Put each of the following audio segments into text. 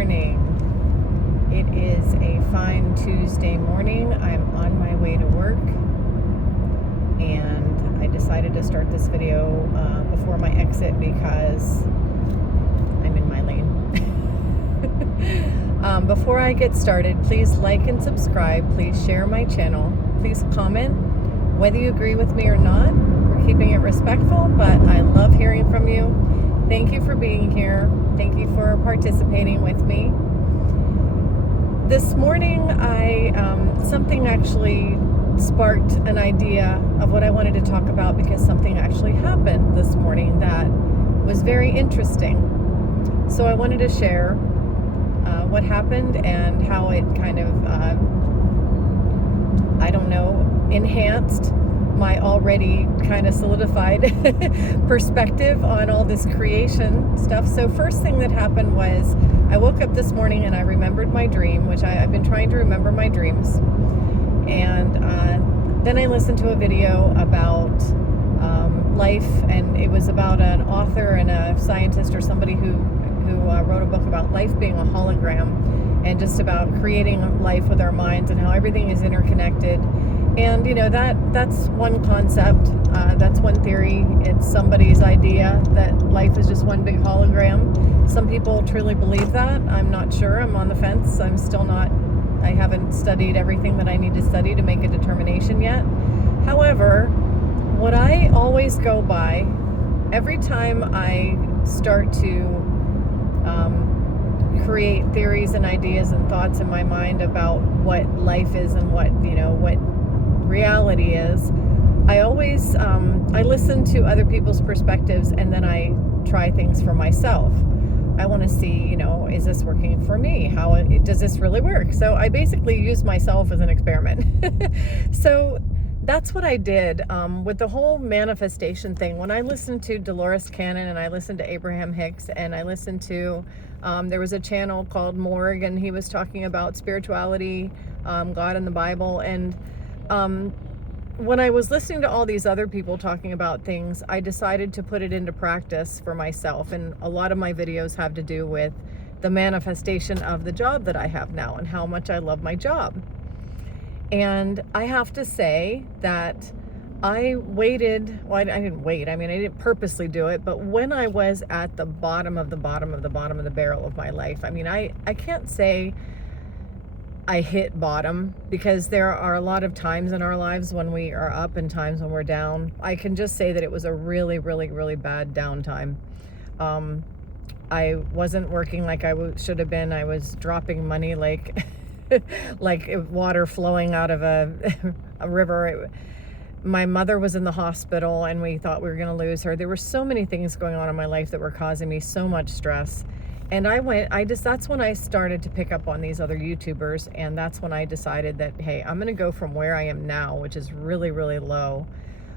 morning. It is a fine Tuesday morning. I'm on my way to work, and I decided to start this video before my exit because I'm in my lane. Before I get started, please like and subscribe. Please share my channel. Please comment whether you agree with me or not. We're keeping it respectful, but I love hearing from you. Thank you for being here. Thank you for participating with me. This morning, something actually sparked an idea of what I wanted to talk about because something actually happened this morning that was very interesting. So I wanted to share what happened and how it kind of, enhanced my already kind of solidified perspective on all this creation stuff. So first thing that happened was I woke up this morning and I remembered my dream, which I've been trying to remember my dreams. And then I listened to a video about life, and it was about an author and a scientist or somebody who wrote a book about life being a hologram and just about creating life with our minds and how everything is interconnected. And that's one concept, that's one theory. It's somebody's idea that life is just one big hologram. Some people truly believe that. I'm not sure. I'm on the fence. I haven't studied everything that I need to study to make a determination yet. However, what I always go by every time I start to create theories and ideas and thoughts in my mind about what life is and what reality is, I always I listen to other people's perspectives, and then I try things for myself. I want to see, is this working for me? How does this really work? So I basically use myself as an experiment. So that's what I did with the whole manifestation thing. When I listened to Dolores Cannon, and I listened to Abraham Hicks, and I listened to there was a channel called Morg, and he was talking about spirituality, God and the Bible. And when I was listening to all these other people talking about things, I decided to put it into practice for myself. And a lot of my videos have to do with the manifestation of the job that I have now and how much I love my job. And I have to say that I waited, well, I didn't wait. I didn't purposely do it, but when I was at the bottom of the barrel of my life, I can't say I hit bottom, because there are a lot of times in our lives when we are up and times when we're down. I can just say that it was a really, really, really bad downtime. I wasn't working like I should have been. I was dropping money like like water flowing out of a river. My mother was in the hospital, and we thought we were going to lose her. There were so many things going on in my life that were causing me so much stress. And that's when I started to pick up on these other YouTubers, and that's when I decided that, hey, I'm going to go from where I am now, which is really, really low.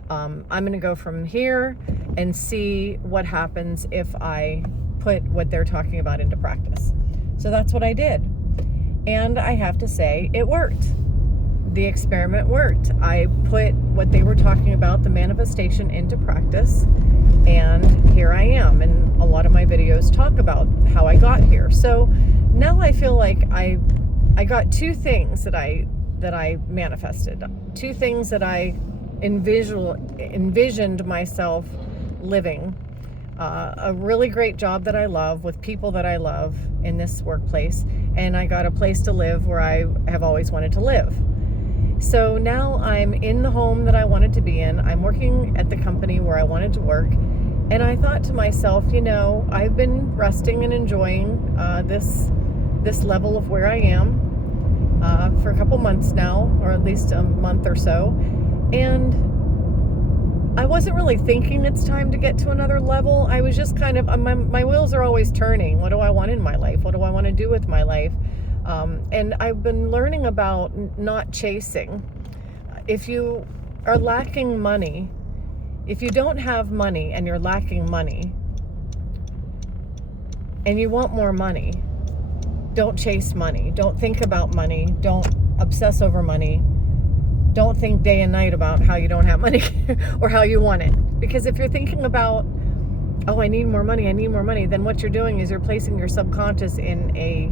I'm going to go from here and see what happens if I put what they're talking about into practice. So that's what I did. And I have to say, it worked. The experiment worked. I put what they were talking about, the manifestation, into practice, and here I am. And a lot of my videos talk about how I got here. So now I feel like I got two things that I manifested, two things that I envisioned myself living. A really great job that I love with people that I love in this workplace, and I got a place to live where I have always wanted to live. So now I'm in the home that I wanted to be in. I'm working at the company where I wanted to work. And I thought to myself, I've been resting and enjoying this level of where I am for a couple months now, or at least a month or so. And I wasn't really thinking it's time to get to another level. I was just kind of, my wheels are always turning. What do I want in my life? What do I want to do with my life? And I've been learning about not chasing. If you are lacking money, if you don't have money and you're lacking money and you want more money, don't chase money. Don't think about money. Don't obsess over money. Don't think day and night about how you don't have money or how you want it. Because if you're thinking about oh, I need more money, I need more money, then what you're doing is you're placing your subconscious in a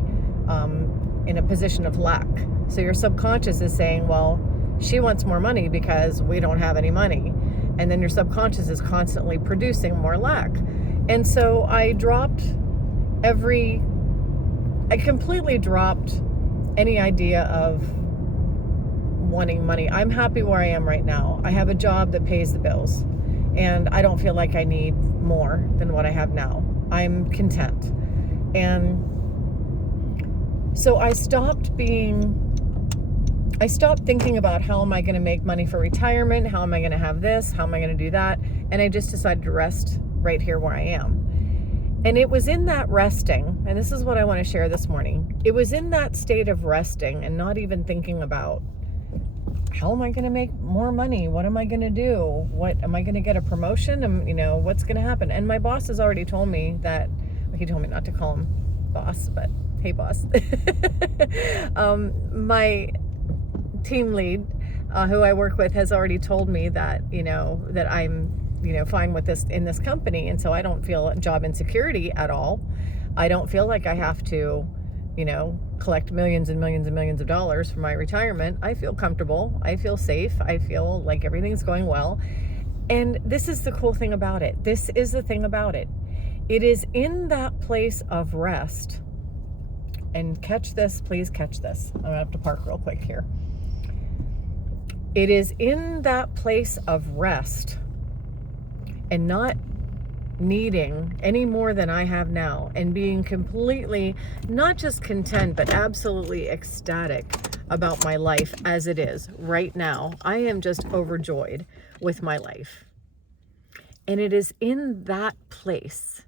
position of lack. So your subconscious is saying, well, she wants more money because we don't have any money. And then your subconscious is constantly producing more lack. And so I completely dropped any idea of wanting money. I'm happy where I am right now. I have a job that pays the bills, and I don't feel like I need more than what I have now. I'm content. And so I stopped thinking about how am I going to make money for retirement? How am I going to have this? How am I going to do that? And I just decided to rest right here where I am. And it was in that resting, and this is what I want to share this morning. It was in that state of resting and not even thinking about how am I going to make more money? What am I going to do? What am I going to get a promotion? What's going to happen? And my boss has already told me that, he told me not to call him boss, but hey, boss. My team lead, who I work with, has already told me that, that I'm, fine with this in this company. And so I don't feel job insecurity at all. I don't feel like I have to, collect millions and millions and millions of dollars for my retirement. I feel comfortable. I feel safe. I feel like everything's going well. And this is the cool thing about it. This is the thing about it. It is in that place of rest. And catch this, please catch this. I'm gonna have to park real quick here. It is in that place of rest and not needing any more than I have now, and being completely not just content but absolutely ecstatic about my life as it is right now. I am just overjoyed with my life. And it is in that place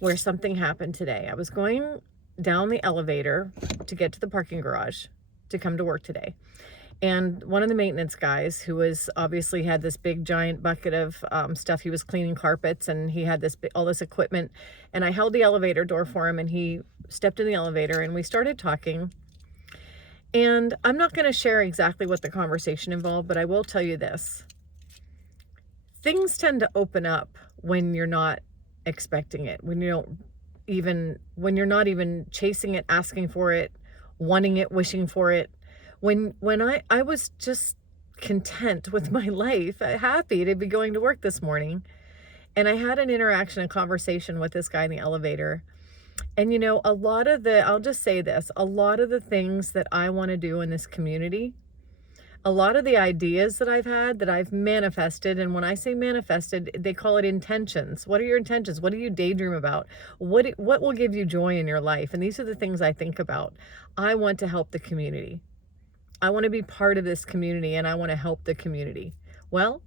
where something happened today. I was going down the elevator to get to the parking garage to come to work today. And one of the maintenance guys, who was obviously had this big giant bucket of stuff, he was cleaning carpets, and he had all this equipment, and I held the elevator door for him, and he stepped in the elevator and we started talking. And I'm not going to share exactly what the conversation involved, but I will tell you this. Things tend to open up when you're not expecting it, when you're not even chasing it, asking for it, wanting it, wishing for it. When I was just content with my life, happy to be going to work this morning. And I had an interaction, a conversation with this guy in the elevator. And I'll just say this, a lot of the things that I want to do in this community, a lot of the ideas that I've had, that I've manifested, and when I say manifested, they call it intentions. What are your intentions? What do you daydream about? What will give you joy in your life? And these are the things I think about. I want to help the community. I want to be part of this community, and I want to help the community. Well,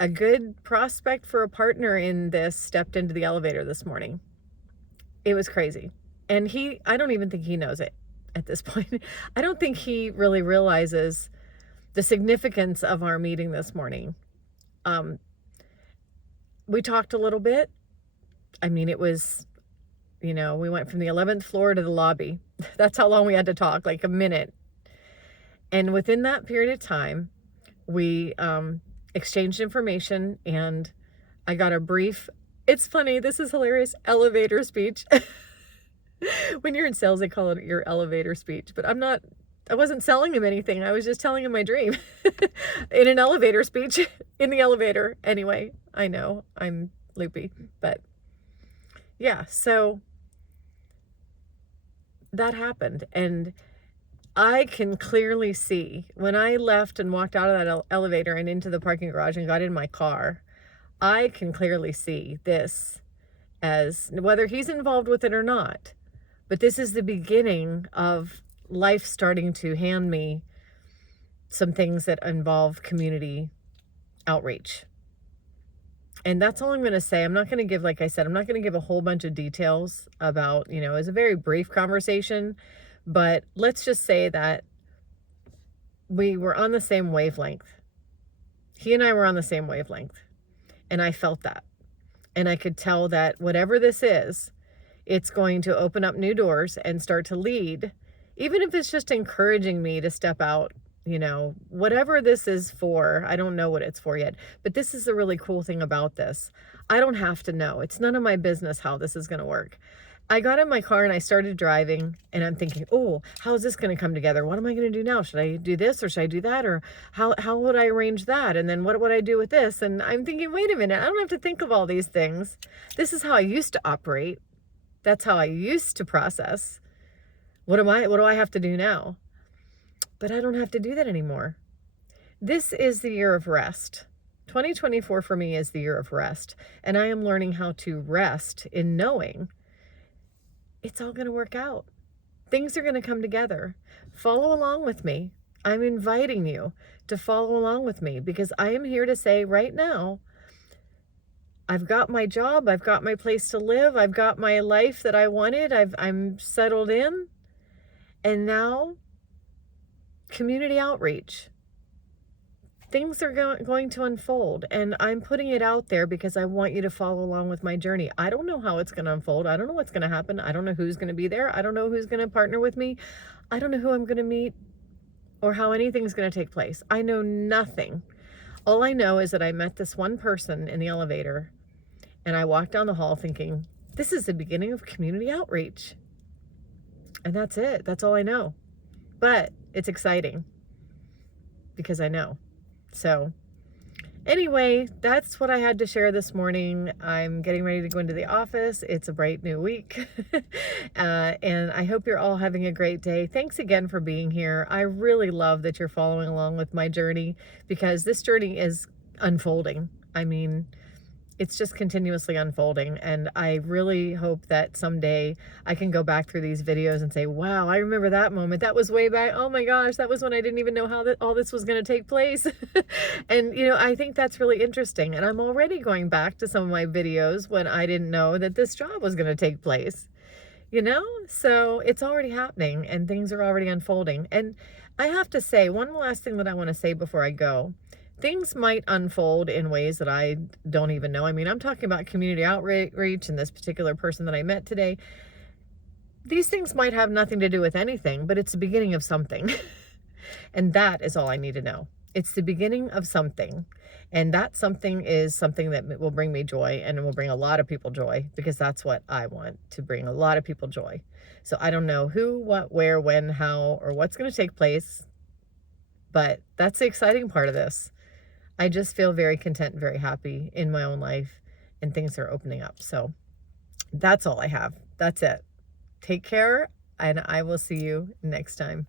a good prospect for a partner in this stepped into the elevator this morning. It was crazy. And I don't even think he knows it at this point. I don't think he really realizes the significance of our meeting this morning. We talked a little bit. I mean, it was, we went from the 11th floor to the lobby. That's how long we had to talk, like a minute. And within that period of time, we exchanged information, and I got a brief, it's funny, this is hilarious, elevator speech. When you're in sales, they call it your elevator speech, but I wasn't selling him anything. I was just telling him my dream in an elevator speech in the elevator. Anyway, I know I'm loopy, but yeah, so that happened. And I can clearly see when I left and walked out of that elevator and into the parking garage and got in my car, I can clearly see this as, whether he's involved with it or not, but this is the beginning of life starting to hand me some things that involve community outreach. And that's all I'm going to say. I'm not going to give, like I said, I'm not going to give a whole bunch of details about, it was a very brief conversation, but let's just say that we were on the same wavelength. He and I were on the same wavelength, and I felt that. And I could tell that whatever this is, it's going to open up new doors and start to lead, even if it's just encouraging me to step out whatever this is for. I don't know what it's for yet, but this is the really cool thing about this. I don't have to know. It's none of my business how this is going to work. I got in my car and I started driving, and I'm thinking, oh, how is this going to come together? What am I going to do now? Should I do this or should I do that? Or how would I arrange that? And then what would I do with this? And I'm thinking, wait a minute, I don't have to think of all these things. This is how I used to operate. That's how I used to process. What do I have to do now? But I don't have to do that anymore. This is the year of rest. 2024 for me is the year of rest. And I am learning how to rest in knowing it's all going to work out. Things are going to come together. Follow along with me. I'm inviting you to follow along with me, because I am here to say right now, I've got my job. I've got my place to live. I've got my life that I wanted. I'm settled in. And now, community outreach. Things are going to unfold, and I'm putting it out there because I want you to follow along with my journey. I don't know how it's going to unfold. I don't know what's going to happen. I don't know who's going to be there. I don't know who's going to partner with me. I don't know who I'm going to meet or how anything's going to take place. I know nothing. All I know is that I met this one person in the elevator, and I walked down the hall thinking, this is the beginning of community outreach. And that's it. That's all I know. But it's exciting because I know. So anyway, that's what I had to share this morning. I'm getting ready to go into the office. It's a bright new week. And I hope you're all having a great day. Thanks again for being here. I really love that you're following along with my journey, because this journey is unfolding. I mean, it's just continuously unfolding. And I really hope that someday I can go back through these videos and say, wow, I remember that moment. That was way back. Oh my gosh, that was when I didn't even know how all this was going to take place. And, I think that's really interesting. And I'm already going back to some of my videos when I didn't know that this job was going to take place. So it's already happening and things are already unfolding. And I have to say, one last thing that I want to say before I go. Things might unfold in ways that I don't even know. I mean, I'm talking about community outreach and this particular person that I met today. These things might have nothing to do with anything, but it's the beginning of something. And that is all I need to know. It's the beginning of something. And that something is something that will bring me joy, and it will bring a lot of people joy, because that's what I want, to bring a lot of people joy. So I don't know who, what, where, when, how, or what's going to take place. But that's the exciting part of this. I just feel very content and very happy in my own life, and things are opening up. So that's all I have. That's it. Take care, and I will see you next time.